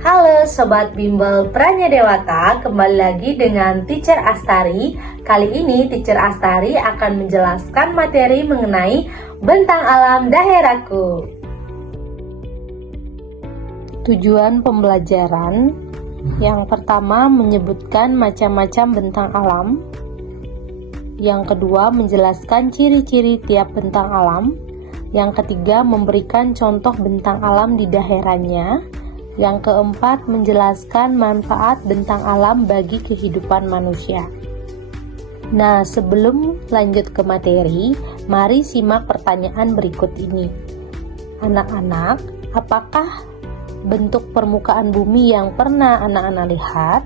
Halo Sobat Bimbel Pranya Dewata, kembali lagi dengan Teacher Astari. Kali ini Teacher Astari akan menjelaskan materi mengenai bentang alam daerahku. Tujuan pembelajaran yang pertama menyebutkan macam-macam bentang alam. Yang kedua menjelaskan ciri-ciri tiap bentang alam. Yang ketiga memberikan contoh bentang alam di daerahnya. Yang keempat, menjelaskan manfaat bentang alam bagi kehidupan manusia. Nah, sebelum lanjut ke materi, mari simak pertanyaan berikut ini. Anak-anak, apakah bentuk permukaan bumi yang pernah anak-anak lihat?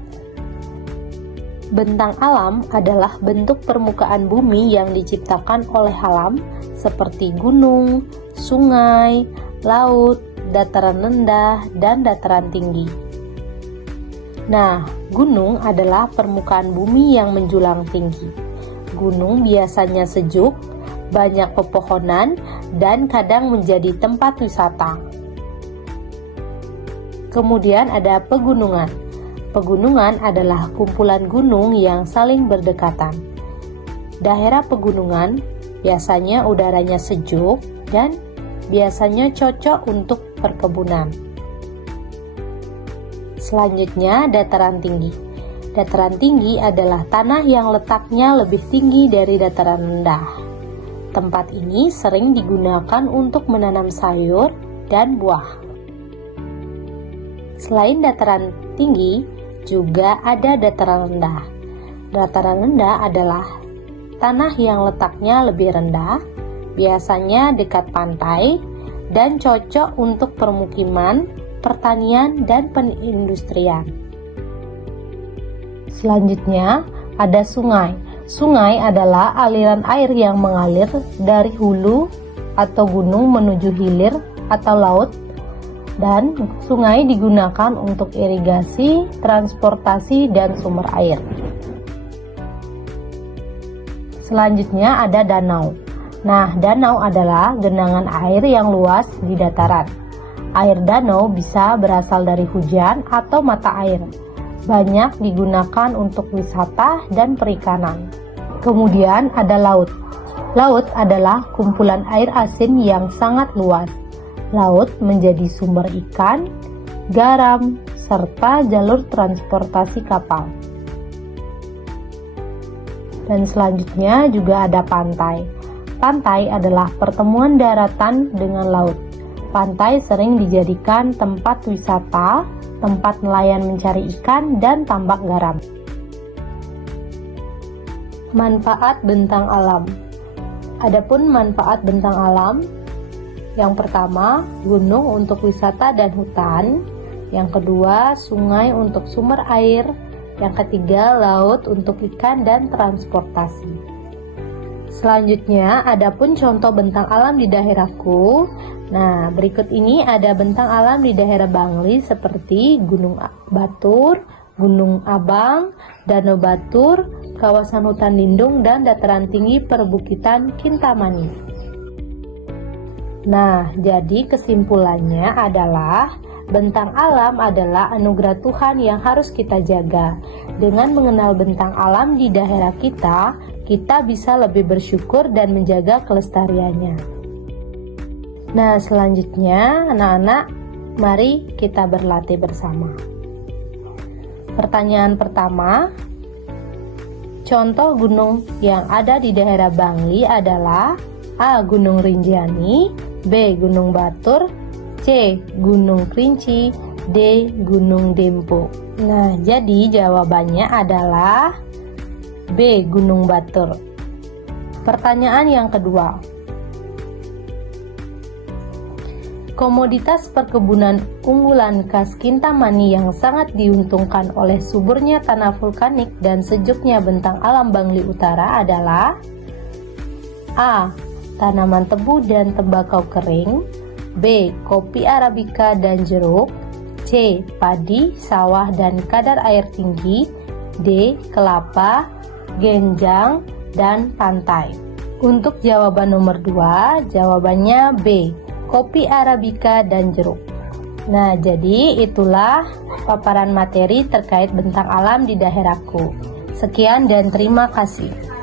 Bentang alam adalah bentuk permukaan bumi yang diciptakan oleh alam seperti gunung, sungai, laut, dataran rendah, dan dataran tinggi. Nah, gunung adalah permukaan bumi yang menjulang tinggi. Gunung biasanya sejuk, banyak pepohonan, dan kadang menjadi tempat wisata. Kemudian ada pegunungan. Pegunungan adalah kumpulan gunung yang saling berdekatan. Daerah pegunungan biasanya udaranya sejuk dan biasanya cocok untuk perkebunan. Selanjutnya, dataran tinggi. Dataran tinggi adalah tanah yang letaknya lebih tinggi dari dataran rendah. Tempat ini sering digunakan untuk menanam sayur dan buah. Selain dataran tinggi, juga ada dataran rendah. Dataran rendah adalah tanah yang letaknya lebih rendah, biasanya dekat pantai, dan cocok untuk permukiman, pertanian, dan perindustrian. Selanjutnya, ada sungai. Sungai adalah aliran air yang mengalir dari hulu atau gunung menuju hilir atau laut, dan sungai digunakan untuk irigasi, transportasi, dan sumber air. Selanjutnya ada danau. Nah, danau adalah genangan air yang luas di dataran. Air danau bisa berasal dari hujan atau mata air. Banyak digunakan untuk wisata dan perikanan. Kemudian ada laut. Laut adalah kumpulan air asin yang sangat luas. Laut menjadi sumber ikan, garam, serta jalur transportasi kapal. Dan selanjutnya juga ada pantai. Pantai adalah pertemuan daratan dengan laut. Pantai sering dijadikan tempat wisata, tempat nelayan mencari ikan, dan tambak garam. Manfaat bentang alam. Adapun manfaat bentang alam, yang pertama, gunung untuk wisata dan hutan. Yang kedua, sungai untuk sumber air. Yang ketiga, laut untuk ikan dan transportasi. Selanjutnya, adapun contoh bentang alam di daerahku. Nah, berikut ini ada bentang alam di daerah Bangli seperti Gunung Batur, Gunung Abang, Danau Batur, kawasan hutan lindung, dan dataran tinggi perbukitan Kintamani. Nah, jadi kesimpulannya adalah bentang alam adalah anugerah Tuhan yang harus kita jaga. Dengan mengenal bentang alam di daerah kita bisa lebih bersyukur dan menjaga kelestariannya. Nah, selanjutnya anak-anak, mari kita berlatih bersama. Pertanyaan pertama, contoh gunung yang ada di daerah Bangli adalah A. Gunung Rinjani, B. Gunung Batur, C. Gunung Kerinci, D. Gunung Dempo. Nah, jadi jawabannya adalah B. Gunung Batur. Pertanyaan yang kedua. Komoditas perkebunan unggulan khas Kintamani yang sangat diuntungkan oleh suburnya tanah vulkanik dan sejuknya bentang alam Bangli Utara adalah A. Tanaman tebu dan tembakau kering, B. Kopi Arabica dan jeruk, C. Padi, sawah dan kadar air tinggi, D. Kelapa, genjang, dan pantai. Untuk jawaban nomor 2, jawabannya B. Kopi Arabica dan jeruk. Nah, jadi itulah paparan materi terkait bentang alam di daerahku. Sekian dan terima kasih.